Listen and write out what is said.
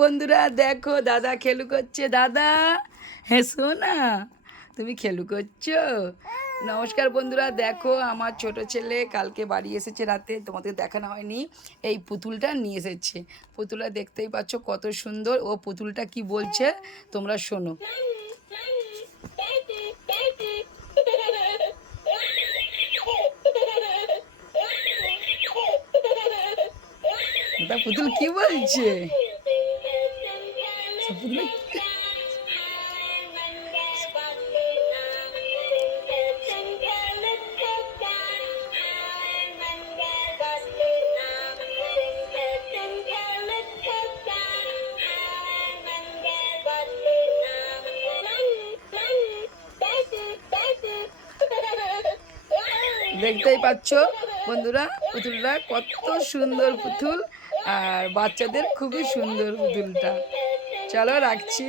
বন্ধুরা দেখো দাদা খেলু করছে। দাদা হ্যাঁ শোনা, তুমি খেলু করছো। নমস্কার বন্ধুরা, দেখো আমার ছোট ছেলে কালকে বাড়ি এসেছে রাতে, তোমাদের দেখানো হয়নি। এই পুতুলটা নিয়ে এসেছে। পুতুলটা দেখতেই পাচ্ছ কত সুন্দর। ও পুতুলটা কি বলছে তোমরা শোনো। তা পুতুল কি বলছে? পুতুল দেখতেই পাচ্ছ বন্ধুরা, পুতুলটা কত সুন্দর পুতুল, আর বাচ্চাদের খুবই সুন্দর পুতুলটা। চলো রাখছি।